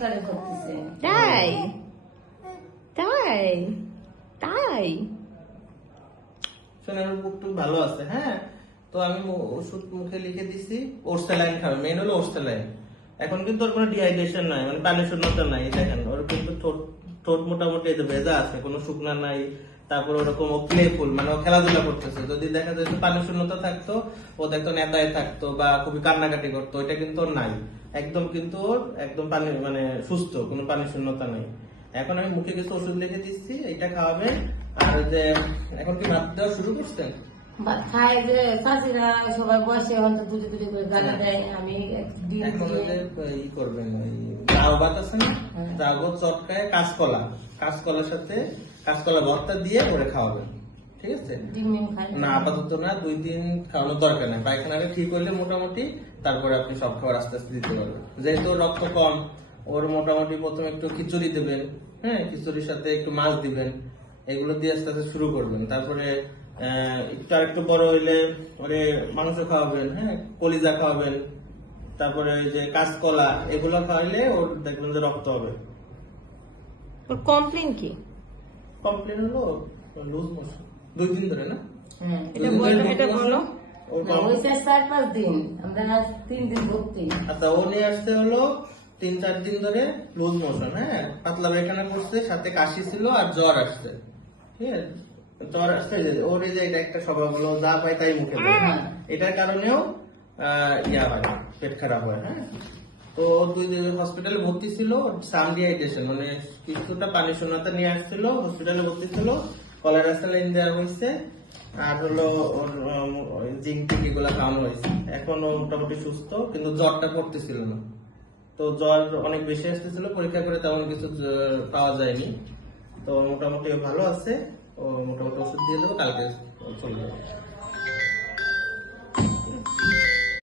তাই তাই তাই সোনার একটু ভালো আছে। হ্যাঁ, তো আমি ওষুধ মুখে লিখে দিছি, ওর স্যালাইন খাবে, মেন হলো ওর স্যালাইন। এখন কিন্তু ওর কোনো ডিহাইড্রেশন নাই, মানে পানি শূন্যতা নাই। দেখেন ওর কিন্তু ঠোঁট মোটামুটি ভেজা আছে, কোনো শুকনা নাই। তারপর ওরকম ও প্লেফুল, মানে ও খেলাধুলা করতেছে। যদি দেখা যায় পানি শূন্যতা থাকতো, ও দেখতো নেতায় থাকতো বা খুবই কান্নাকাটি করতো, এটা কিন্তু ওর নাই। একদম কিন্তু ওর একদম পানি মানে সুস্থ, কোনো পানি শূন্যতা নেই। এখন আমি মুখে কিছু ওষুধ লিখে দিচ্ছি, এটা খাওয়াবেন। আর যে এখন কি ভাত দেওয়া শুরু করছেন? খায় যে চাষিরা সবাই বসে হয়তো দুটি দুটি করে গালি দেয়, আমি ডিম এখন দিয়ে ই করবেন, ওই লাউ ভাত আছে না, লাউ ভাত চটকায় কাঁচকলার সাথে কাঁচকলা ভর্তা দিয়ে ওরে খাওয়াবেন, ঠিক আছে? ডিম মিম খায় না আপাতত না, 2 দিন খাওয়ানোর দরকার নেই। পায়খানাটা ঠিক হইলে মোটামুটি তারপরে আপনি সব খাবার আস্তে আস্তে দিতে পারবেন। যেহেতু ওর রক্ত কম, ওর মোটামুটি প্রথমে একটু খিচুড়ি দেবেন। হ্যাঁ, খিচুড়ির সাথে একটু মাছ দিবেন, এগুলো দিয়ে আস্তে আস্তে শুরু করবেন। তারপরে একটু আরেকটু বড় হইলে ওরে মাংস খাওয়াবেন, হ্যাঁ, কলিজা খাওয়াবেন। তারপরে ওই যে কাঁচকলা, এগুলো খাওয়াইলে ওর দেখবেন যে রক্ত হবে। ওর কমপ্লেন কি? কমপ্লেন হলো লুজ মোশন 2 দিন ধরে না। হ্যাঁ, এটা বলো, এটা বলো। ওর না, ওই 4-5 দিন, আমরা আজ 3 দিন ভর্তি। আচ্ছা, ও নিয়ে আসতে হলো 3-4 দিন ধরে লুজ মোশন, হ্যাঁ, পাতলা পায়খানা করছে, সাথে কাশি ছিল আর জ্বর আসছে। ঠিক আছে, জ্বর আসছে, ওর এই যে এটা একটা স্বভাব হলো যা পায় তাই মুখে দেয়। এটার কারণেও ইয়া হয়, পেট খারাপ হয়। হ্যাঁ, তো 2 দিন হসপিটালে ভর্তি ছিল, সাম ডিহাইড্রেশন, মানে কিছুটা পানি শূন্যতা নিয়ে আসছিল, হসপিটালে ভর্তি ছিল, কলেরা স্যালাইন দেওয়া হয়েছে, আর হলো ওর জিঙ্ক টিক এগুলো খাওয়ানো হয়েছে। এখন ও মোটামুটি সুস্থ, কিন্তু জ্বরটা পড়তেছিল না। তো জ্বর অনেক বেশি আসতেছিল, পরীক্ষা করে তেমন কিছু পাওয়া যায়নি। তো মোটামুটি ভালো আছে, ও মোটামুটি ওষুধ দিয়ে দেবো, কালকে চলে যাবে।